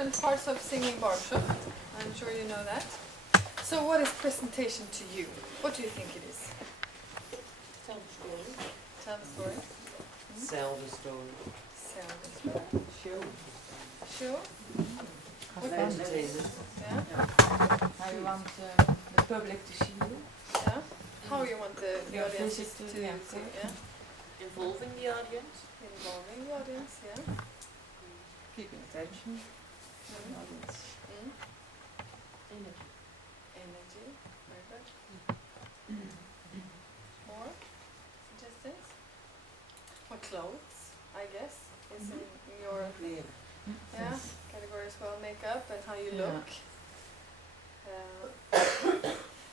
important parts of singing barbershop. I'm sure you know that. So what is presentation to you? What do you think it is? Tell the story. Tell the story. Sell the story. Sell the story. Show. Show. What Entertainment. Yeah. How you want the public to see you. Yeah. How you want the Your audience to visit to see? the Yeah. Involving the audience. Involving the audience. Yeah. Keeping attention. Mm. Audience. Mm. Energy. Energy. Very good. More suggestions? What clothes, I guess, is in your category as well. Makeup and how you look.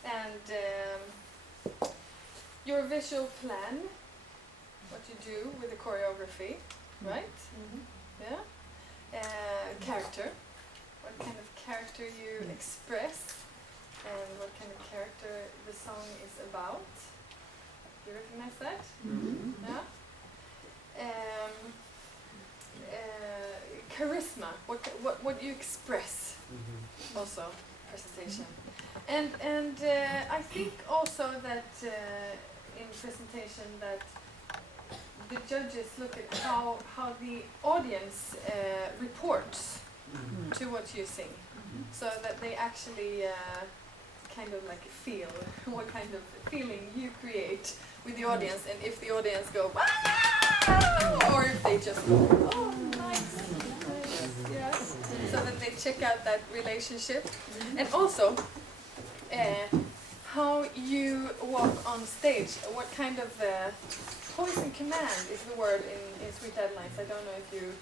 And your visual plan, what you do with the choreography, right? Yeah. Character, what kind of character you express, and what kind of character the song is about. You recognize that? Yeah. Charisma, what you express, also presentation. And I think also that in presentation that the judges look at how the audience reports to what you sing, so that they actually kind of like feel what kind of feeling you create with the audience, and if the audience go wow, or if they just go oh nice, yes, so that they check out that relationship, and also how you walk on stage, what kind of poise and command is the word in Sweet Deadlines. I don't know if you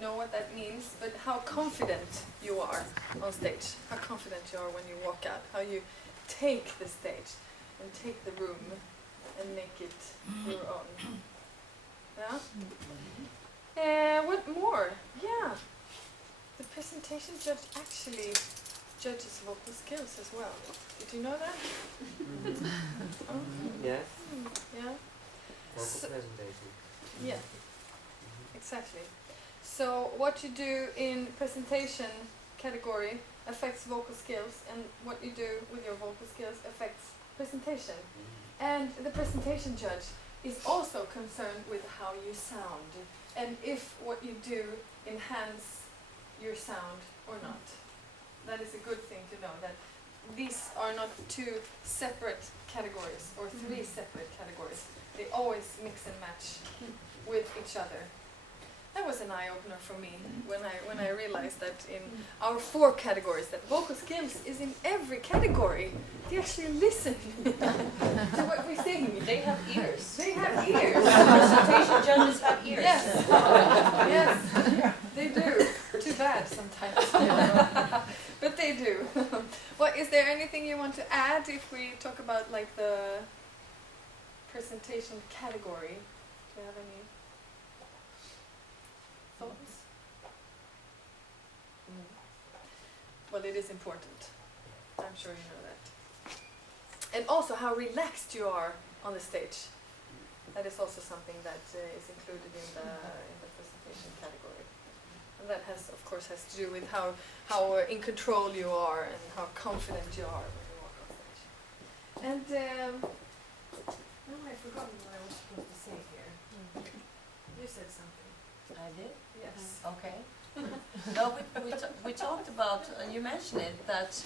know what that means, but how confident you are on stage, how confident you are when you walk out, how you take the stage and take the room and make it your own. Yeah? What more? Yeah. The presentation judge actually judges vocal skills as well. Did you know that? Oh. Yes. Yeah. Vocal presentation. Yeah. Exactly. So what you do in presentation category affects vocal skills, and what you do with your vocal skills affects presentation. And the presentation judge is also concerned with how you sound, and if what you do enhance your sound or not. That is a good thing to know, that these are not two separate categories or three separate categories. They always mix and match with each other. That was an eye-opener for me when I realized that in our 4 categories, that vocal skills is in every category. They actually listen to what we sing. They have ears. They have ears. Presentation judges have ears. Yes, yes, they do. Too bad sometimes, but they do. Well, is there anything you want to add if we talk about like the presentation category? Do you have any thoughts? Well, it is important. I'm sure you know that. And also how relaxed you are on the stage. That is also something that is included in the presentation category. And that has, of course, has to do with how in control you are and how confident you are when you walk on stage. And I've forgotten what I was supposed to say here. You said something. I did? Yes. Okay. No, we talked about, you mentioned it, that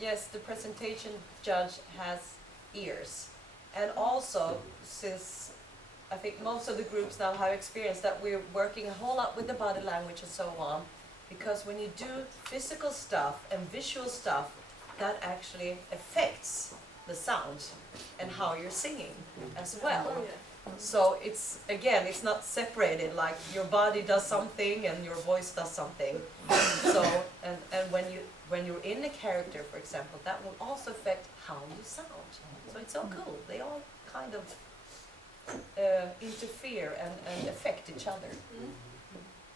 yes, the presentation judge has ears. And also, since I think most of the groups now have experienced that we're working a whole lot with the body language and so on, because when you do physical stuff and visual stuff, that actually affects the sound and how you're singing as well. Oh, yeah. So it's, again, it's not separated, like your body does something and your voice does something. So, and when you're in a character, for example, that will also affect how you sound. So it's so cool. They all kind of interfere and affect each other.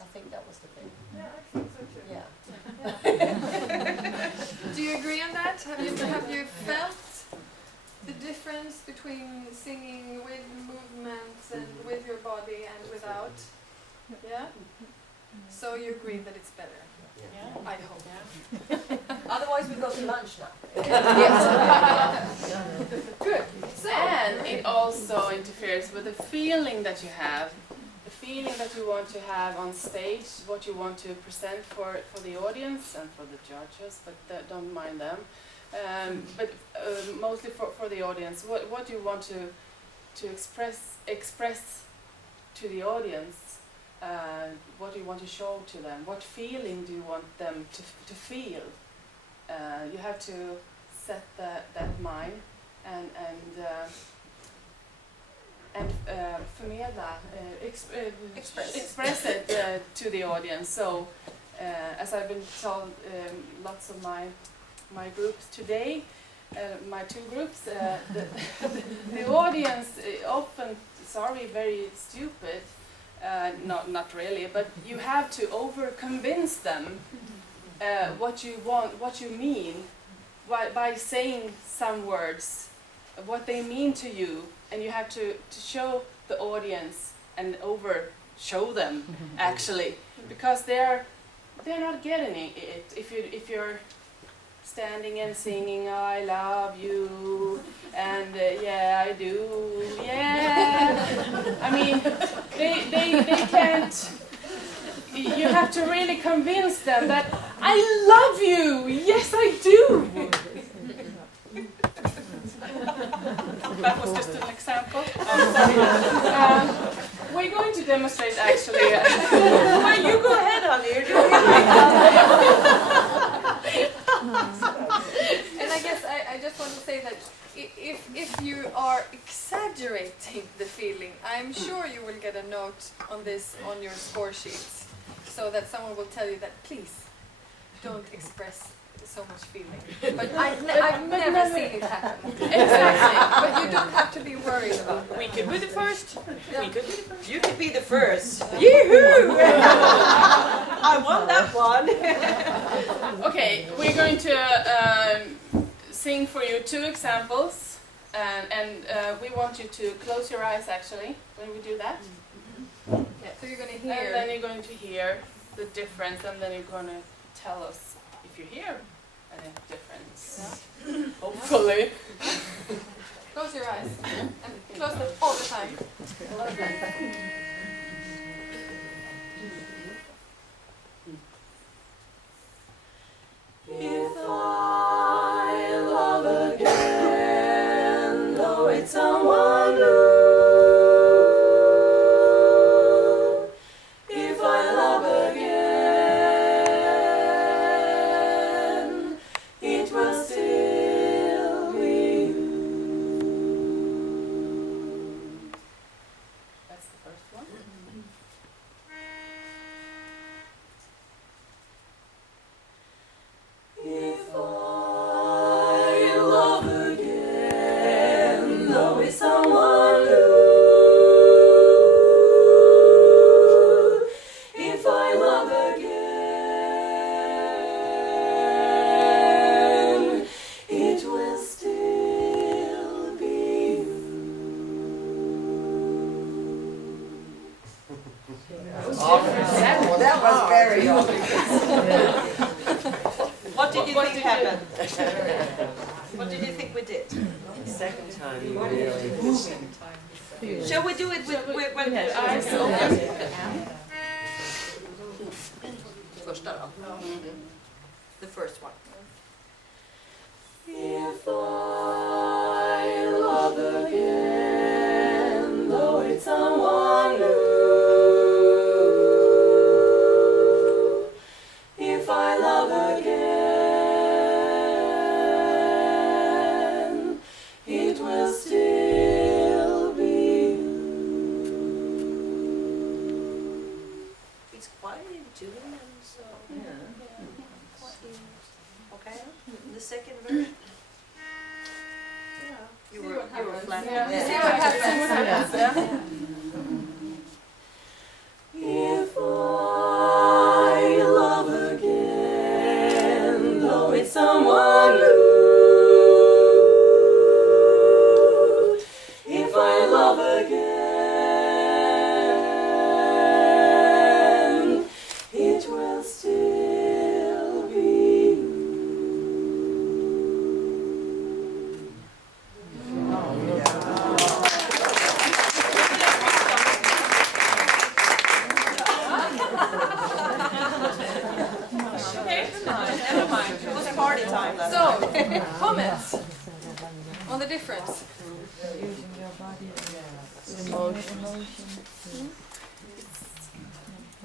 I think that was the thing. Yeah, I think so too. Yeah. Do you agree on that? Have you felt the difference between singing with movements and with your body and without? Yeah? So you agree that it's better? Yeah. I hope. Otherwise, we go to lunch now. Good. So, And it also interferes with the feeling that you have, the feeling that you want to have on stage, what you want to present for the audience and for the judges, but don't mind them. But mostly for the audience, what do you want to express to the audience? What do you want to show to them? What feeling do you want them to feel? You have to set that mind and förmedla, express it to the audience. So, as I've been told, lots of my groups today, my two groups, the audience often, sorry, very stupid. Not really, but you have to over-convince them what you want, what you mean, by saying some words, what they mean to you, and you have to show the audience and show them actually, because they're not getting it. If you're standing and singing "I love you" and "Yeah I do," yeah, I mean they can't. You have to really convince them that I love you. Yes, I do. That was just an example. We're going to demonstrate actually. Well, you go ahead, honey. and I guess I just want to say that if you are exaggerating the feeling, I'm sure you will get a note on this on your score sheets, so that someone will tell you that please don't express so much feeling. But I've never seen it happen. Exactly. But you don't have to be worried about that. We could be the first. Yeah. We could be the first. You could be the first. Yoo-hoo! I won that one. Okay, we're going to sing for you two examples, and we want you to close your eyes actually when we do that. Yeah, so you're going to And then hear. you're going to hear the difference, and then you're going to tell us if you hear any difference. Hopefully. Close your eyes. And close them all the time. If I love again, though it's someone new. If I love again, it will still be you. That's the first one. If I love again, though it's someone new. If I love again, it will still be you. That was very What did you What think did happened? What did you think we did? Second time. Shall we do it with when Your eyes open. Första då. The first one. If I love again, though it's someone new. If I love again, it will still be you. It's quite in tune, and so quite in. Okay, the second version. You were flat. Yeah. See what happens. See what happens. Yeah. If I love again, though it's someone new. If I love again, difference? Using your body and emotion.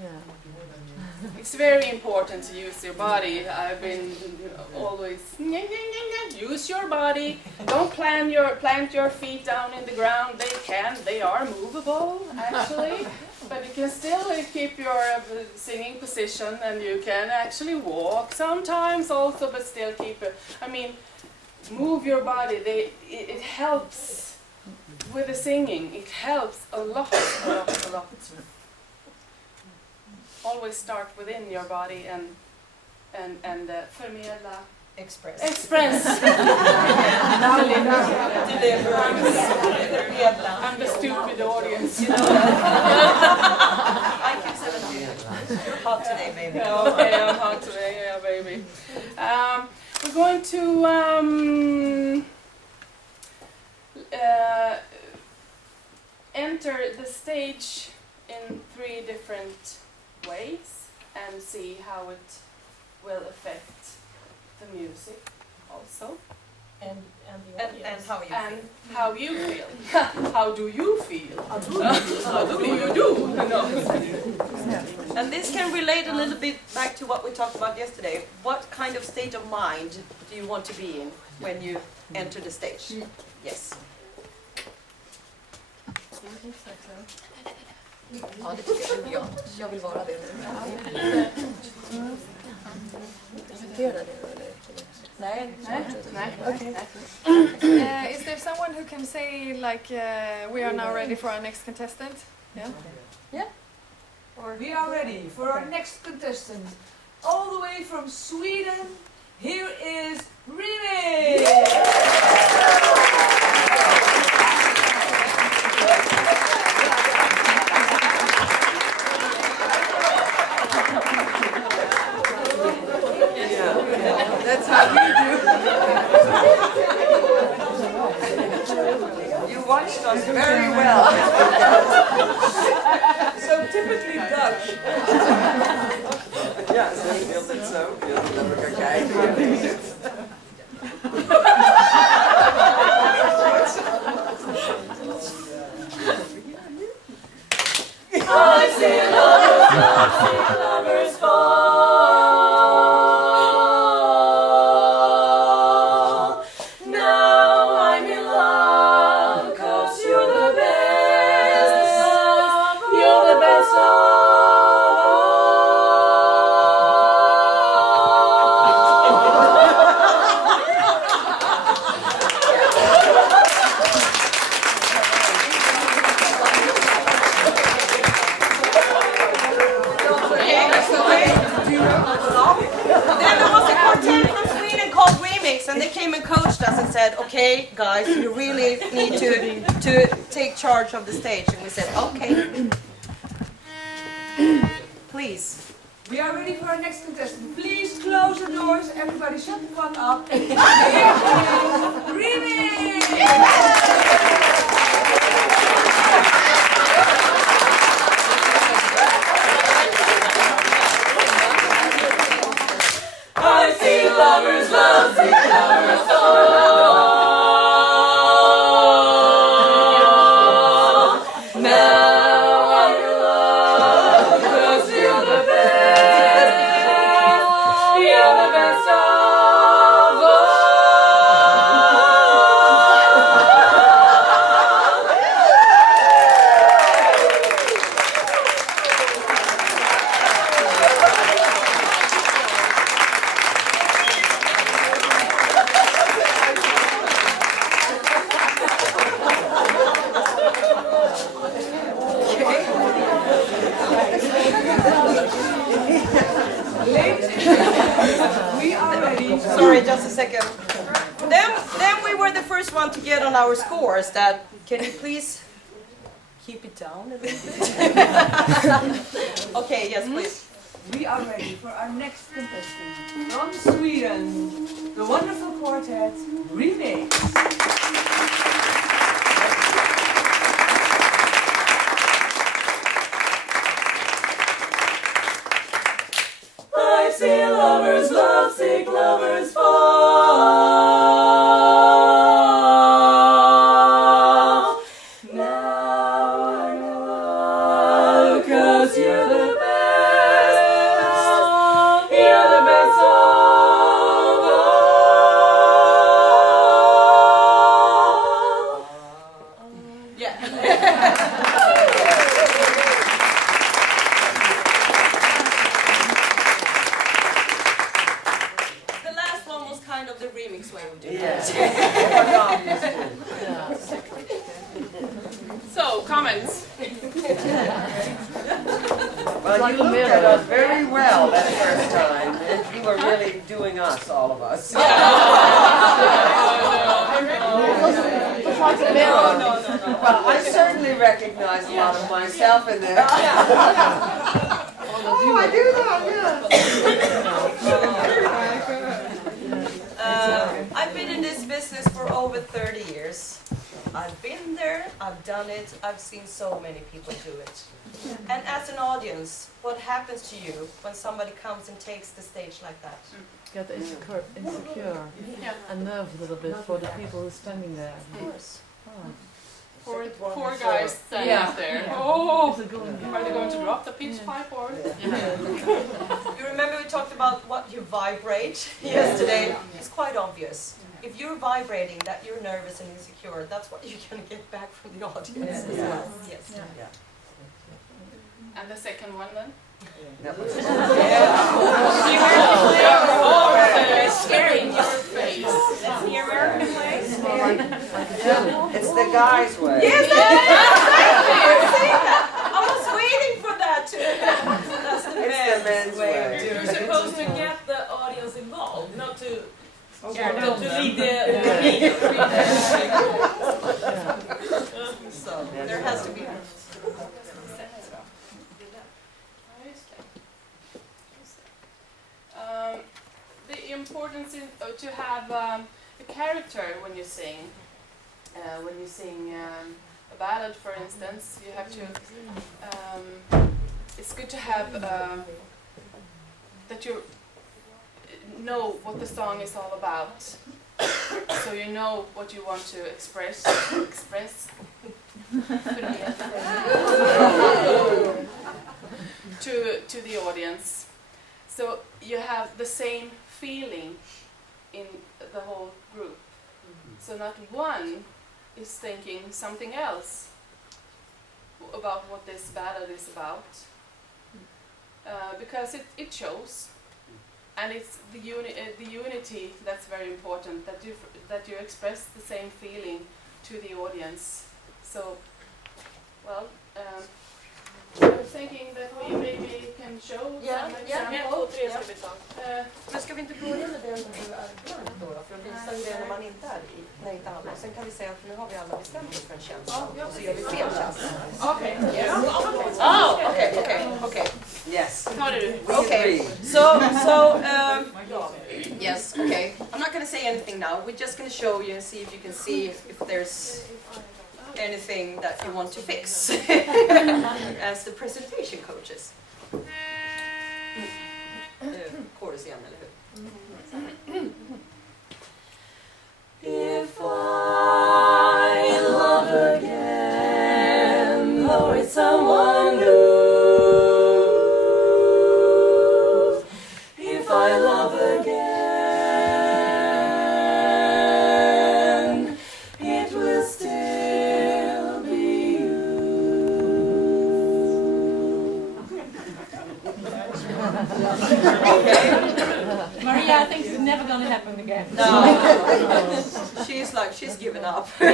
Yeah. It's very important to use your body. I've been always use your body. Don't plant your feet down in the ground. They are movable actually, but you can still keep your singing position, and you can actually walk sometimes also, but still keep it. I mean, move your body. It helps with the singing. It helps a lot. Always start within your body and förmedla. Express. I'm the stupid audience. I can send it to you. You're hot today, baby. Okay, I'm hot today, yeah, baby. We're going to enter the stage in 3 different ways and see how it will affect the music also. And how you And feel. how you feel. How do you feel? How do you do? No. And this can relate a little bit back to what we talked about yesterday. What kind of state of mind do you want to be in when you enter the stage? Yes. Ja, det tycker jag. Jag vill vara det nu. Presentera det eller? Nej. Okay. Is there someone who can say like we are now ready for our next contestant? Yeah. Or We are ready for our next contestant. All the way from Sweden, here is ReMix! That's how we do. You watched us very well. So typically Dutch. Ja, zo speelt het zo. Je wilt naar elkaar kijken. I see lovers fall. Now I'm in love, 'cause you're the best. You're the best of all. Then there was a quartet from Sweden called ReMix, and they came and coached us and said, "Okay, guys, you really need to take charge of the stage." And we said, "Okay, please." We are ready for our next contestant. Please close the doors. Everybody shut the fuck up. ReMix! I see lovers love, see lovers fall. Now I'm in love, 'cause you're the best. You're the best of all. We are ready. Sorry, just a second. Then we were the first one to get on our scores. That can you please keep it down a little bit? Okay, yes, please. We are ready for our next contestant. From Sweden, the wonderful quartet, ReMix. I see lovers love, sick lovers fall. Well, like you a looked mirror. at us very well that first time. You were really doing us, all of us. It was like a mirror. Well, I certainly recognize a lot of myself in there. Oh, I do that, I've been in this business for over 30 years. I've been there, I've done it, I've seen so many people do it. And as an audience, what happens to you when somebody comes and takes the stage like that? Get insecure Yeah. and nervous a little bit for the people who are standing there. Of course. Oh. Poor guys standing Yeah. up there. Yeah. Oh, Is it going are they going to drop the pitch pipe or? You remember we talked about what you vibrate yesterday? It's quite obvious. If you're vibrating that you're nervous and insecure, that's what you're going to get back from the audience as well. Yes. And the second one then? That was Scary in your face. That's the American way. like a jelly. It's the guy's way. Yes, I was waiting for that too. That's the It's the men's way. You're supposed to get the audience involved, not to Yeah. lead the So there has to be. The importance is to have a character when you sing. When you sing a ballad, for instance, you have to. It's good to have that you know what the song is all about, so you know what you want to express to the audience. So you have the same feeling in the whole group. So not one is thinking something else about what this ballad is about, because it shows, and it's the unity that's very important. That you express the same feeling to the audience. So, well. I was thinking that we maybe can show some examples. Men ska vi inte börja med det som du är bland då? För att visa hur det är när man inte är i, när inte alla. Sen kan vi säga att nu har vi alla bestämt oss för en känsla. Och så gör vi fel känsla. Okay. Okay. Yes. Okay. So, yes, okay. I'm not going to say anything now. We're just going to show you and see if you can see if there's anything that you want to fix as the presentation coaches. Chorus igen, eller hur? If I love again, though it's someone new. If I love again, it will still be you. Maria, I think it's never gonna happen again. No. She's given up. But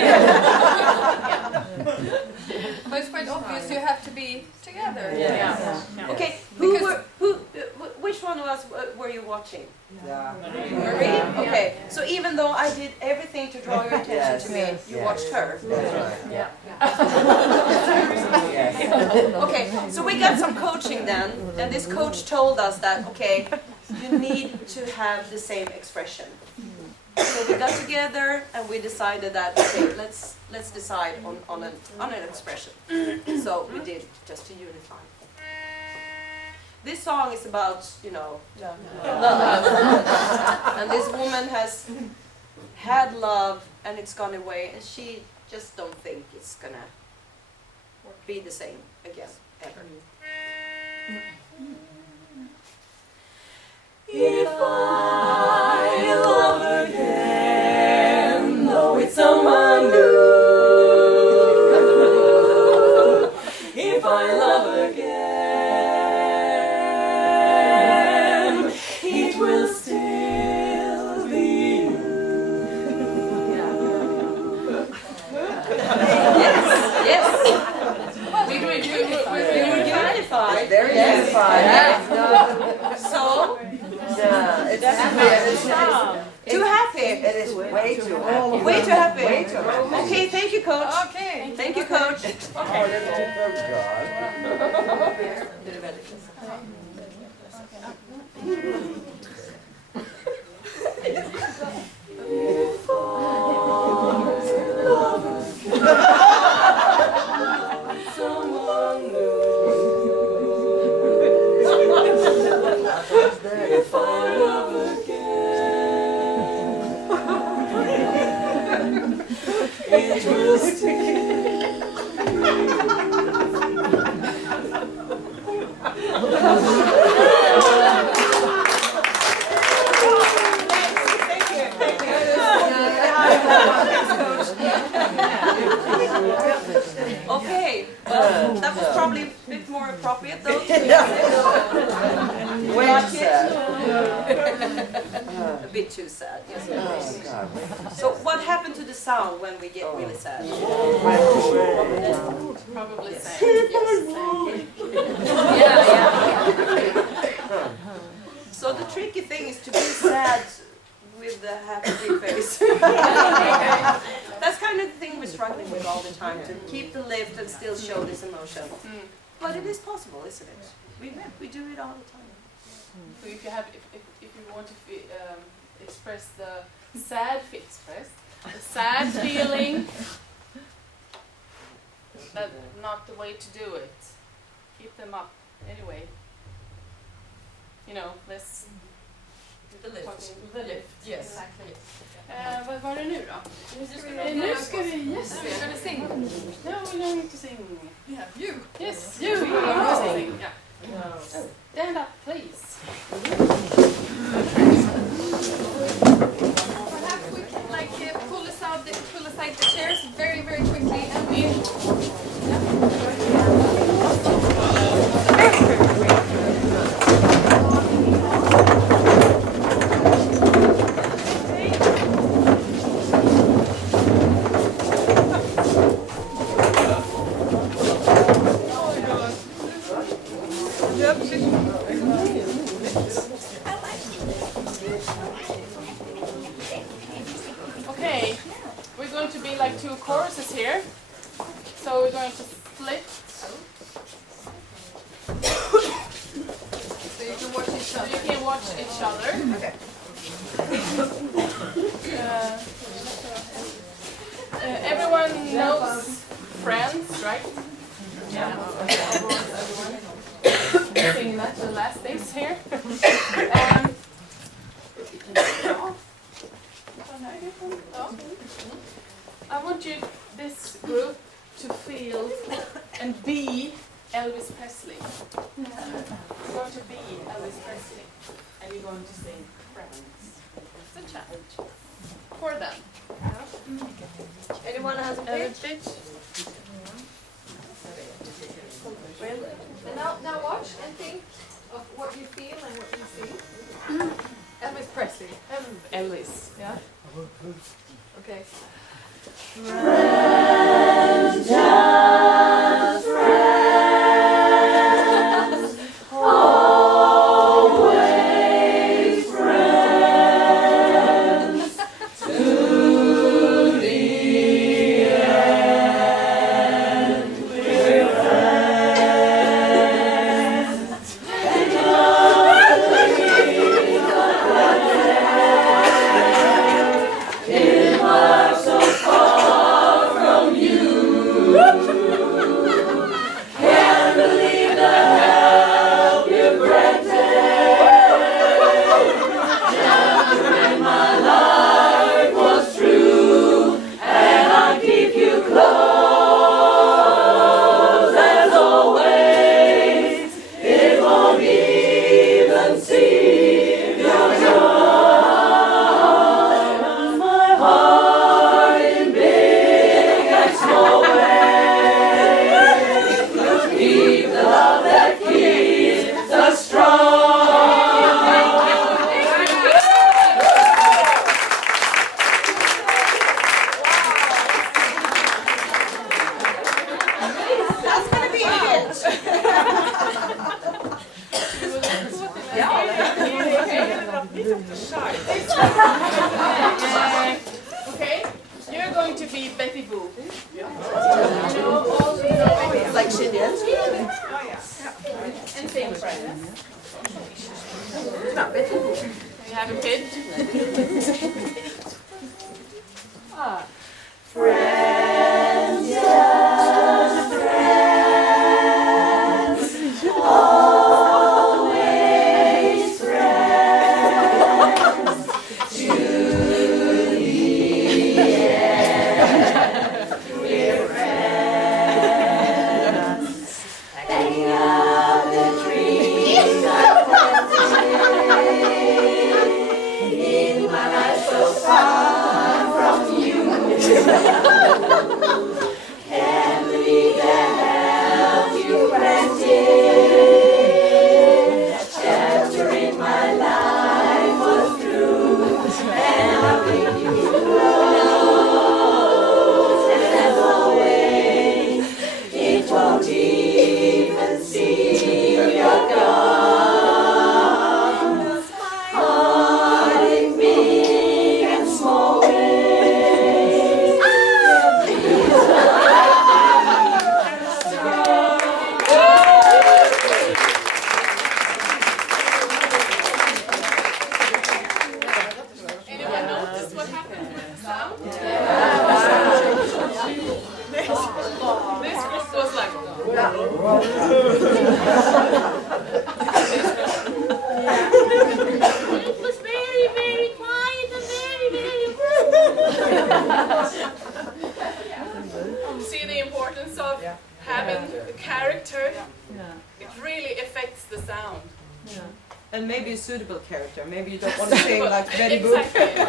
it's quite obvious you have to be together. Yeah. Okay, which one of us were you watching? Yeah. Marie? Okay, so even though I did everything to draw your attention to me, Yes. you Yes. watched her. That's right. Yeah. Yes. Okay, so we got some coaching then, and this coach told us that, okay, you need to have the same expression. So we got together and we decided that, okay, let's decide on an expression. So we did, just to unify. This song is about, love. And this woman has had love and it's gone away, and she just don't think it's gonna be the same again, ever. If I love again, though it's someone new. If I love again, it will still be you. Yes. We were unified. It's very Yes. unified. So, Yeah, it's too happy. it is way too happy. Way too happy. Way too happy. Okay, thank you, coach. Okay. Thank you, coach. Oh, Okay, well, that was probably a bit more appropriate though. Way too sad. A bit too sad, yes. Oh, God. So what happened to the sound when we get really sad? Probably Yes. same. Yes, So the tricky thing is to be sad with a happy face. That's kind of the thing we're struggling with all the time, to keep the lift and still show this emotion. Mm. But it is possible, isn't it? We do it all the time. So if you have, if you want to express the sad, the sad feeling, that's not the way to do it. Keep them up anyway. You know, let's. The lift. The lift. Yes. Exactly. Vad var det nu då? Nu ska vi Yes. We're gonna sing. No, we're going to sing. Yeah, you. Yes, you are going to sing. Yeah. Stand up, please. Perhaps we can pull aside the chairs very, very quickly and we. Okay, we're going to be like two choruses here. So we're going to split. So you can watch each So other. you can watch each other. Okay. Everyone knows Friends, right? Yeah. Sing that the last days here. I want you, this group, to feel and be Elvis Presley. You're going to be Elvis Presley, and you're going to sing Friends. It's a challenge for them. Anyone has a pitch? Pitch. And now watch and think of what you feel and what you see. Elvis Presley. Elvis. Yeah? Okay. And same friends. We have a pitch. Anyone notice what happened with the sound? This group was like, it was very, very quiet and very See the importance of having a character? It really affects the sound. And maybe a suitable character. Maybe you don't want to sing like Betty Boop. Exactly.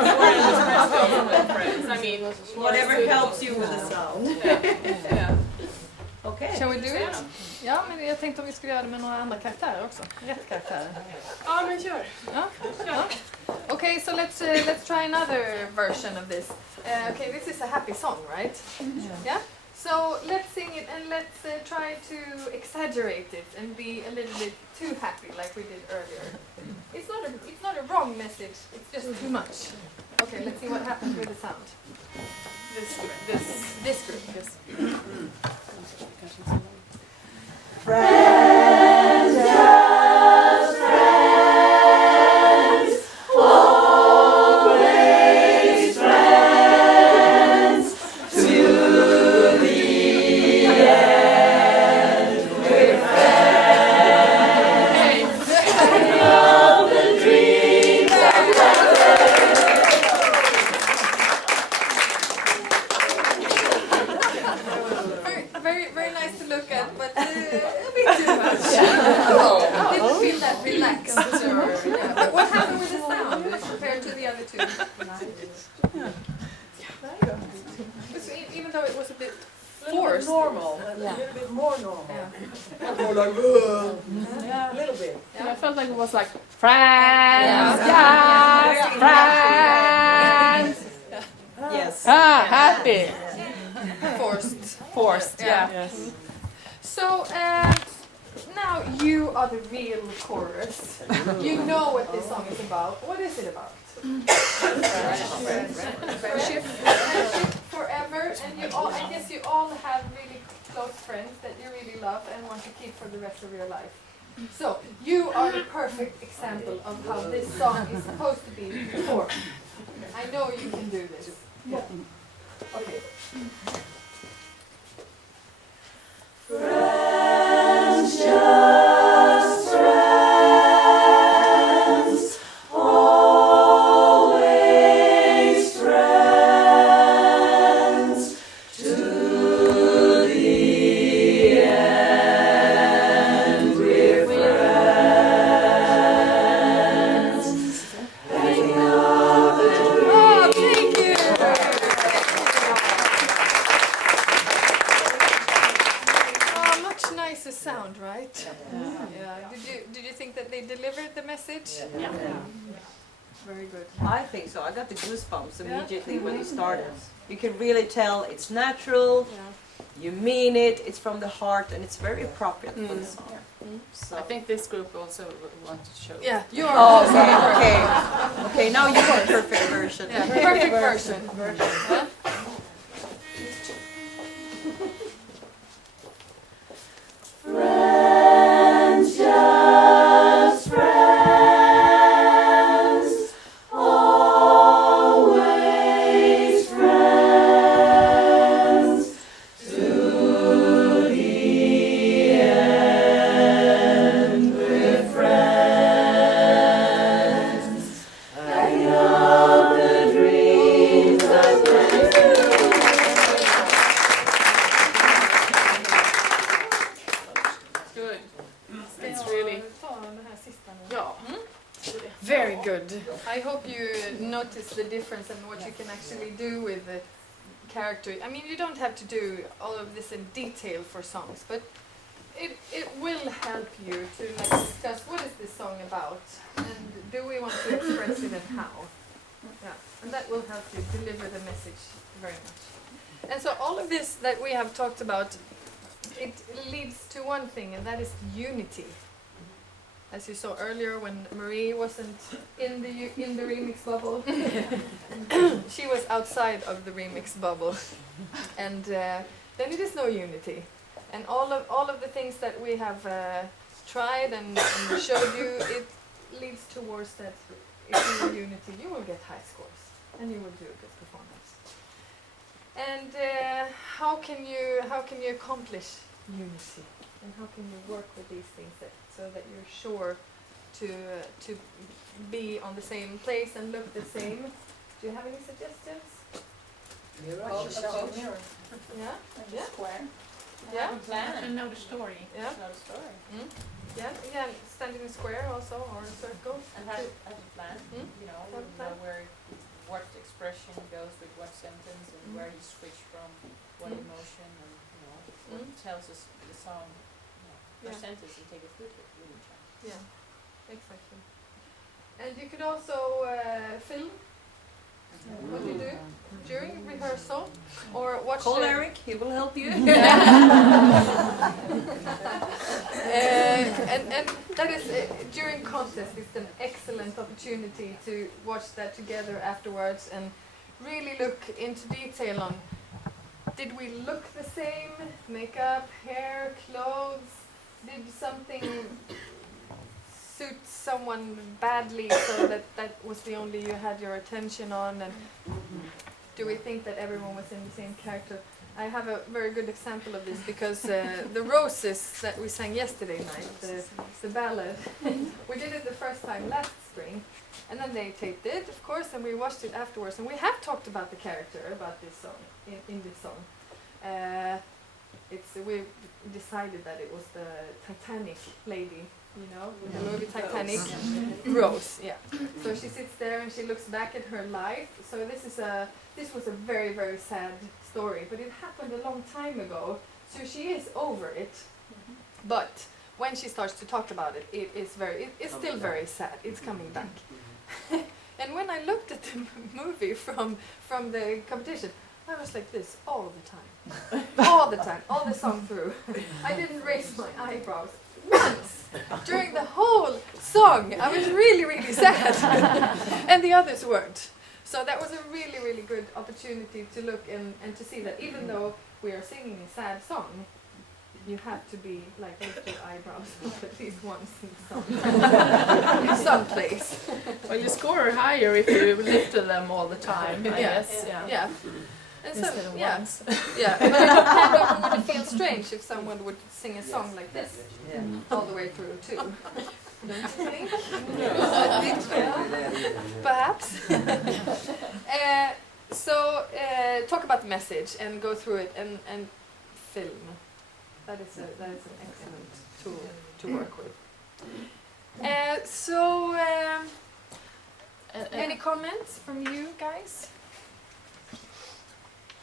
I mean, Whatever helps you with the sound. Yeah. Okay. Shall we do it? Ja, men jag tänkte om vi skulle göra det med några andra karaktärer också. Rätt karaktärer. Ja, men kör. Ja. Ja. Okay, so let's try another version of this. Okay, this is a happy song, right? Yeah. So let's sing it and let's try to exaggerate it and be a little bit too happy like we did earlier. It's not a wrong message. It's just too much. Okay, let's see what happens with the sound. This group. Yes. Friends, just friends, always friends, to the end we're friends, of the dreams of Very nice to look at, but a bit too much. Didn't feel that relaxed. Yeah. But what happened with the sound compared to the other two? Even though it was a bit forced. Normal. A little bit more normal. Yeah. More like, a little bit. And I felt like it was like friends, Yeah. friends. Yes. Happy. Forced. Yeah. Yes. So now you are the real chorus. You know what this song is about. What is it about? Friendship forever, and I guess you all have really close friends that you really love and want to keep for the rest of your life. So you are the perfect example of how this song is supposed to be performed. I know you can do this. Okay. friends, just friends, always friends, to the end we're friends. Hang up the Oh, thank you. Oh, much nicer sound, right? Yeah. Did you think that they delivered the message? Yeah. Very good. I think so. I got the goosebumps immediately when you started. You can really tell it's natural, you mean it, it's from the heart, and it's very appropriate for the song. So. I think this group also wanted to show. Yeah, you are. Oh, okay. Now you are the perfect version. Yeah, perfect version. Huh? good. It's really, ja. Very good. I hope you notice the difference and what you can actually do with the character. I mean, you don't have to do all of this in detail for songs, but it will help you to discuss what is this song about and do we want to express it and how. Yeah, and that will help you deliver the message very much. And so all of this that we have talked about, it leads to one thing, and that is unity. As you saw earlier, when Marie wasn't in the ReMix bubble, she was outside of the ReMix bubble, and then it is no unity. And all of the things that we have tried and showed you, it leads towards that. If you are unity, you will get high scores, and you will do a good performance. And how can you accomplish unity? And how can you work with these things so that you're sure to be on the same place and look the same? Do you have any suggestions? Mirror. Yeah? Yeah. Square. Yeah? Have a plan. And know the story. Yeah? Know the story. Yeah, stand in a square also, or a circle. And have a plan, Hmm? you know, Have a plan. where what expression goes with what sentence and where you switch from what Mm. emotion and, you know, what tells us the song, you know, per Yeah. sentence and take it through to really try. Yeah, exactly. And you could also film what you do during rehearsal, or watch. Call Eric, he will help you. And that is during contest. It's an excellent opportunity to watch that together afterwards and really look into detail on. Did we look the same? Makeup, hair, clothes. Did something suit someone badly so that was the only you had your attention on? And do we think that everyone was in the same character? I have a very good example of this because the Roses that we sang yesterday night, the ballad, we did it the first time last spring, and then they taped it, of course, and we watched it afterwards, and we have talked about the character, about this song, in this song. We decided that it was the Titanic lady, you know, the movie Titanic, Rose, yeah. So she sits there and she looks back at her life. So this was a very, very sad story, but it happened a long time ago. So she is over it. But when she starts to talk about it, it's still very sad. It's coming back. And when I looked at the movie from the competition, I was like this all the time. All the time, all the song through. I didn't raise my eyebrows once during the whole song. I was really, really sad. And the others weren't. So that was a really, really good opportunity to look and to see that even though we are singing a sad song, you have to be like lift your eyebrows at least once in some place. Well, you score higher if you lifted them all the time, I guess. Yeah. And so, Instead of yeah. once. Yeah, but it kind of would feel strange if someone would sing a song like this all the way through too. Don't you think? Perhaps. Talk about the message and go through it and film. That is an excellent tool to work with. Any comments from you guys?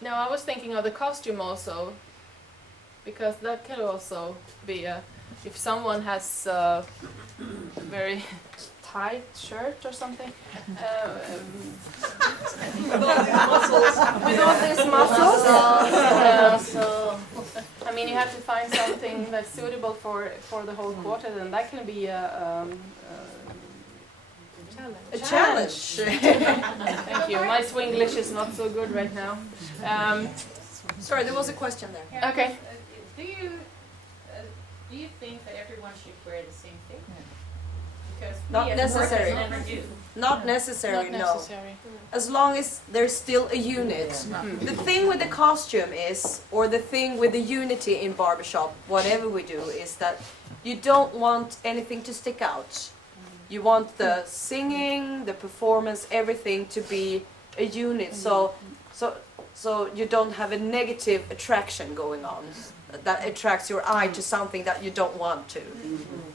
No, I was thinking of the costume also, because that could also be if someone has a very tight shirt or something. With all these muscles. I mean, you have to find something that's suitable for the whole quartet, and that can be a challenge. Thank you. My Swinglish is not so good right now. Sorry, there was a question there. Okay. Do you think that everyone should wear the same thing? Because Not we as necessary. workers never do. Not necessary, Not no. necessary. As long as there's still a unit. The thing with the costume is, or the thing with the unity in barbershop, whatever we do, is that you don't want anything to stick out. You want the singing, the performance, everything to be a unit. So you don't have a negative attraction going on. that attracts your eye to something that you don't want to.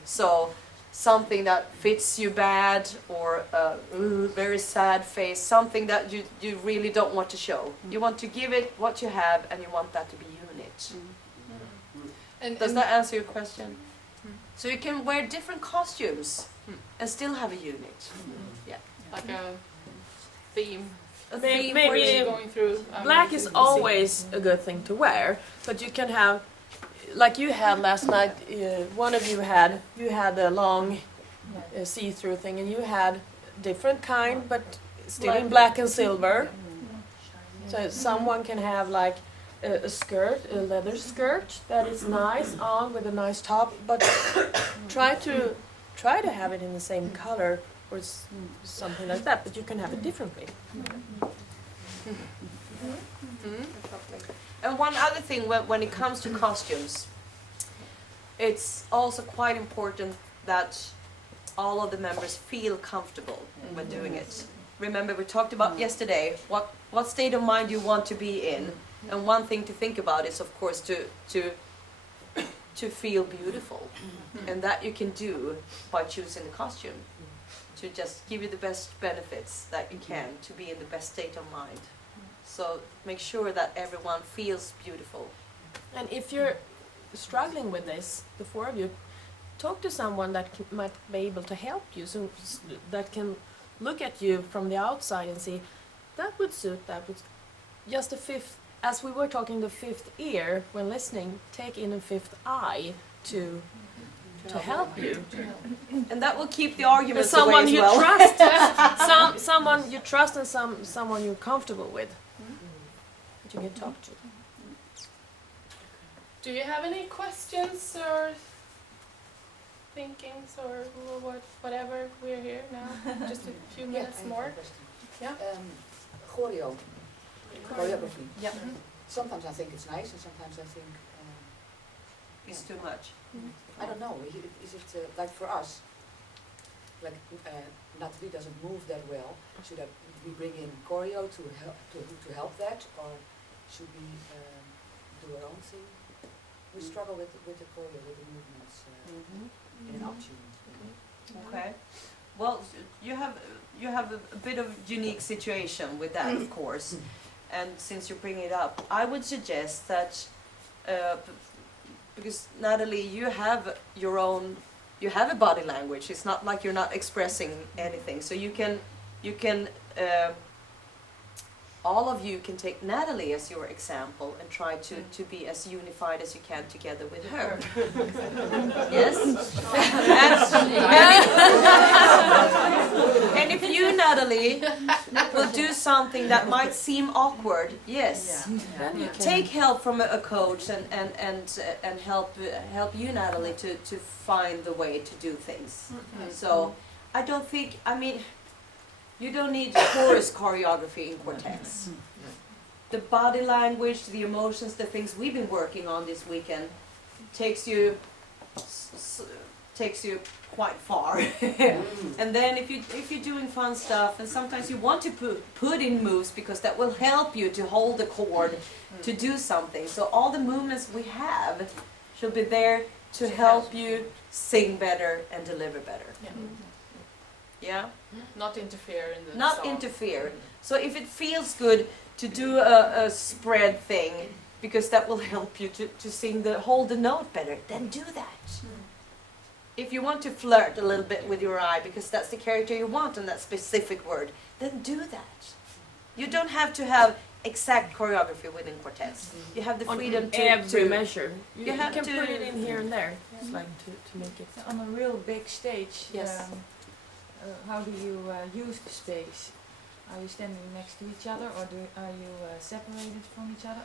So something that fits you bad, or a very sad face, something that you really don't want to show. You want to give it what you have, and you want that to be unit. Does that answer your question? So you can wear different costumes and still have a unit. Yeah. Like a theme. A May- theme maybe- where you- Going through. Black is always a good thing to wear, but you can have, like you had last night. One of you had a long see-through thing, and you had different kind, but still in black and silver. So someone can have like a skirt, a leather skirt that is nice on with a nice top, but try to have it in the same color or something like that. But you can have it differently. And one other thing, when it comes to costumes, it's also quite important that all of the members feel comfortable when doing it. Remember, we talked about yesterday what state of mind you want to be in, and one thing to think about is, of course, to feel beautiful, and that you can do by choosing the costume to just give you the best benefits that you can to be in the best state of mind. So make sure that everyone feels beautiful. And if you're struggling with this, the four of you, talk to someone that might be able to help you, so that can look at you from the outside and see that would suit, that would just the fifth, as we were talking, the fifth ear when listening, take in a fifth eye to help you. And that will keep the arguments Someone away as you well. trust, someone you trust, and someone you're comfortable with, that you can talk to. Do you have any questions or thinkings or whatever? We're here now. Just a few minutes more. Yeah. Choreography. Yeah. Sometimes I think it's nice, and sometimes I think It's too much. I don't know. Is it like for us? Like Natalie doesn't move that well. Should we bring in choreo to help that, or should we do our own thing? We struggle with the choreo, with the movements in an option. Okay. Well, you have a bit of unique situation with that, of course. And since you bring it up, I would suggest that because Natalie, you have your own, you have a body language. It's not like you're not expressing anything. So you can all of you can take Natalie as your example and try to be as unified as you can together with her. Yes? And if you, Natalie, will do something that might seem awkward, yes, take help from a coach and help you, Natalie, to find the way to do things. So I don't think, I mean, you don't need chorus choreography in quartets. The body language, the emotions, the things we've been working on this weekend takes you quite far. And then if you're doing fun stuff, and sometimes you want to put in moves because that will help you to hold the chord, to do something. So all the movements we have should be there to help you sing better and deliver better. Yeah? Not interfere in the Not song. interfere. So if it feels good to do a spread thing, because that will help you to sing hold the note better, then do that. If you want to flirt a little bit with your eye, because that's the character you want in that specific word, then do that. You don't have to have exact choreography within quartets. You have the freedom to every measure. You have can to put it in here and there. It's like to make it. On a real big stage, Yes. how do you use the space? Are you standing next to each other, or are you separated from each other?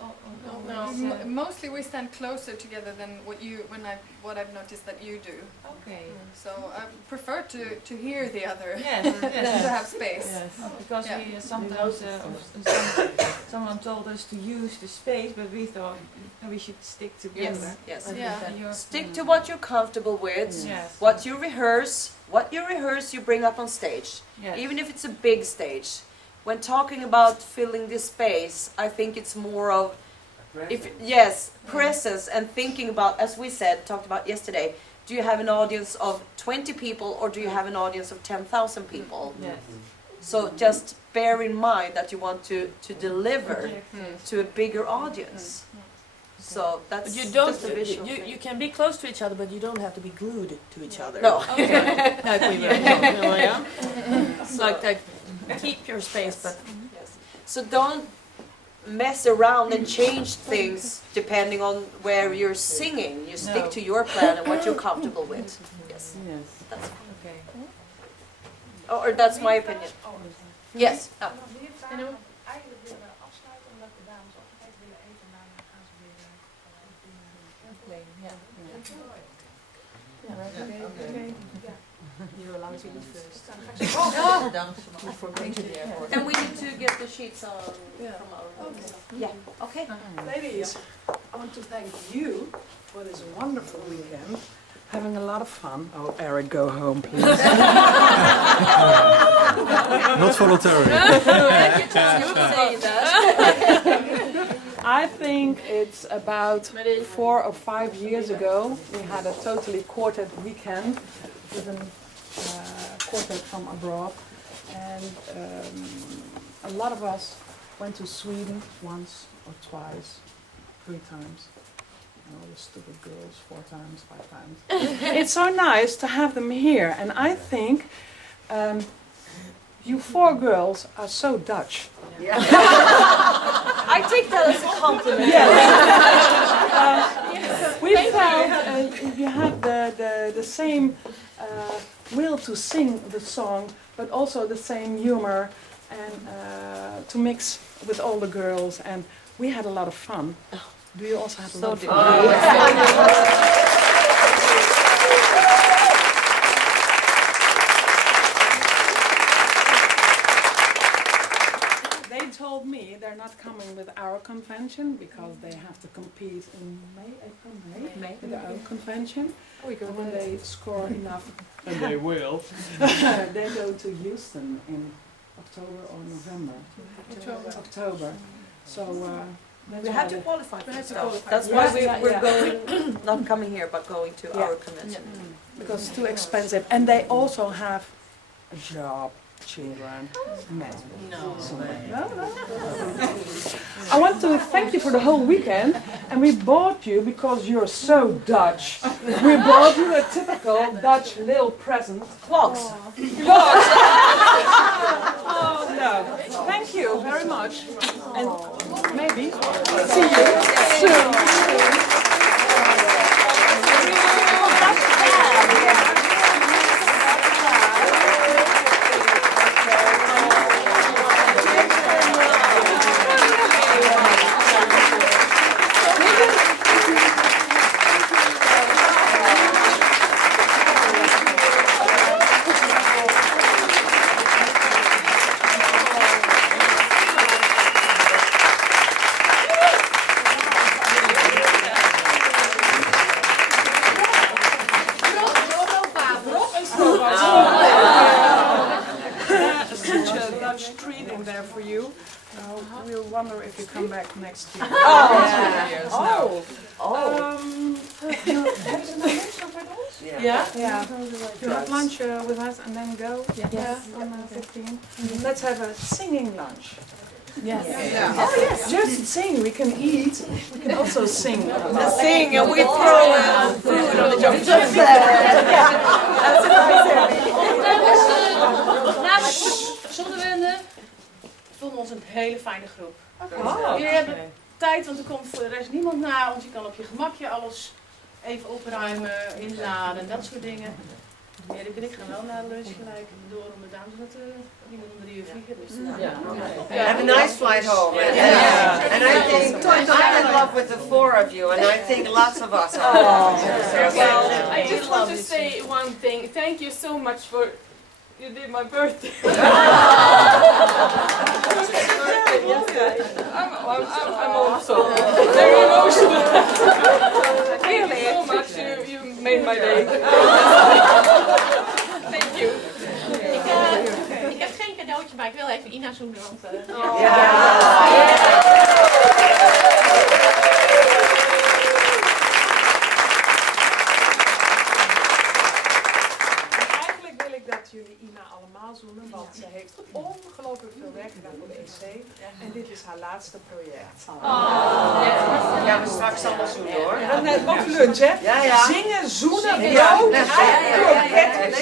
No. Mostly we stand closer together than what I've noticed that you do. Okay. So I prefer to hear the other Yes. to have space. Yes. Because Yeah. we sometimes someone told us to use the space, but we thought we should stick together. Yes. Yeah. Stick to what you're comfortable with. Yes. What you rehearse, you bring up on stage. Yes. Even if it's a big stage. When talking about filling this space, I think it's more of presence and thinking about, as we said, talked about yesterday, do you have an audience of 20 people or do you have an audience of 10,000 people? Yes. So just bear in mind that you want to deliver to a bigger audience. So that's But you don't. just a visual You thing. can be close to each other, but you don't have to be glued to each other. No. Like we were. Yeah. Like keep your space, but So don't mess around and change things depending on where you're singing. You stick No. to your plan and what you're comfortable with. Yes. Yes. That's fine. Okay. Or that's my opinion. Yes. Oh. Eigenlijk willen afsluiten omdat de dames altijd willen eten. Daarna gaan ze weer Plain, yeah. Okay. You're allowed to eat first. And we need to get the sheets on from our room. Yeah. Okay. Ladies, I want to thank you for this wonderful weekend. Having a lot of fun. Oh, Eric, go home, please. Not voluntarily. I think it's about 4 or 5 years ago we had a totally quartet weekend with a quartet from abroad, and a lot of us went to Sweden once or twice, 3 times. And all the stupid girls 4 times, 5 times. It's so nice to have them here, and I think you 4 girls are so Dutch. I take that as a compliment. Yes. We found you have the same will to sing the song, but also the same humor, and to mix with all the girls, and we had a lot of fun. Do you also have a lot of fun? They told me they're not coming with our convention because they have to compete in May with their own convention. When they score enough, and they will, they go to Houston in October or November. October. So that's We why have to they- qualify for have to stuff. qualify. That's Yes, why yeah, we're yeah. going, not coming here, but going to Yeah. our convention. because it's too expensive, and they also have a job, children, men. No. I want to thank you for the whole weekend, and we bought you because you're so Dutch. We bought you a typical Dutch little present. Clocks. Clocks. Oh no! Thank you very much, and maybe see you soon. Such a Dutch treat in there for you. We'll wonder if you come back next year. yeah. Yeah. You have lunch with us and then go? Yes. On 15. Let's have a singing lunch. Yes. Oh yes. Just sing. We can eat. We can also sing. Sing and we throw food on the job. Just that's a Zonder wennen vonden ons een hele fijne groep. Oh. Jullie hebben tijd, want er komt voor de rest niemand naar ons. Je kan op je gemakje alles even opruimen, inladen en dat soort dingen. Erik en ik gaan wel naar de lunch gelijk door om de dames met iemand om 3 uur vliegen. Dus, Have a nice flight home. And I think I'm in love with the 4 of you, and I think lots of us are. Well, I just want to say one thing. Thank you so much for you did my birthday. I'm also very emotional. Thank you so much. You made my day. Thank you. Ik heb geen cadeautje, maar ik wil even Ina zoenen. Want, Ja. laten jullie Ina allemaal zoenen, want ze heeft ongelooflijk veel werk gedaan voor de EC. En dit is haar laatste project. Ja, we straks allemaal zoenen hoor. En net ook lunch, hè? Ja, ja. Zingen, zoenen, brood, kroket.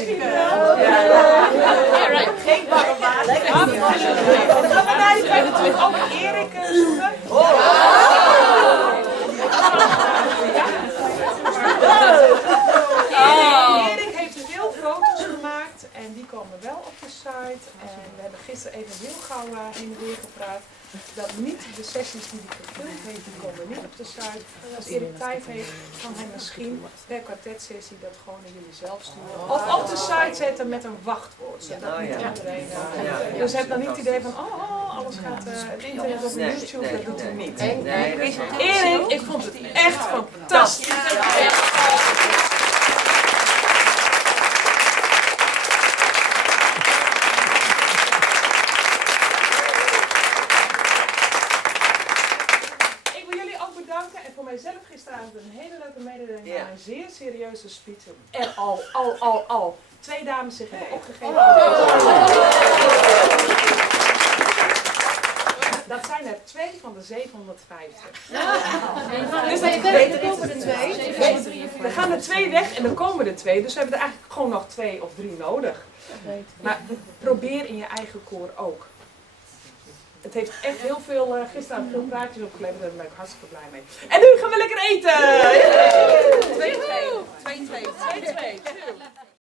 Geen barrelbaar. Dan gaan we naar die kant ook Erik zoenen. Erik heeft veel foto's gemaakt en die komen wel op de site. En we hebben gisteren even heel gauw heen en weer gepraat. Dat niet de sessies die hij gefilmd heeft, die komen niet op de site. Als Erik tijd heeft, kan hij misschien per kwartetsessie dat gewoon naar jullie zelf sturen. Of op de site zetten met een wachtwoord. Zodat niet iedereen. Dus heb dan niet het idee van, alles gaat het internet op YouTube, dat doet hij niet. Erik, ik vond het echt fantastisch. Voor mijzelf gisteravond een hele leuke mededeling, maar een zeer serieuze speech. En al 2 dames zich hebben opgegeven. Dat zijn er 2 van de 750. Dus er komen er 2. Er gaan er 2 weg en er komen er 2. Dus we hebben er eigenlijk gewoon nog 2 of 3 nodig. Maar probeer in je eigen koor ook. Het heeft echt heel veel, gisteravond veel praatjes opgeleverd, daar ben ik hartstikke blij mee. En nu gaan we lekker eten! 2-2.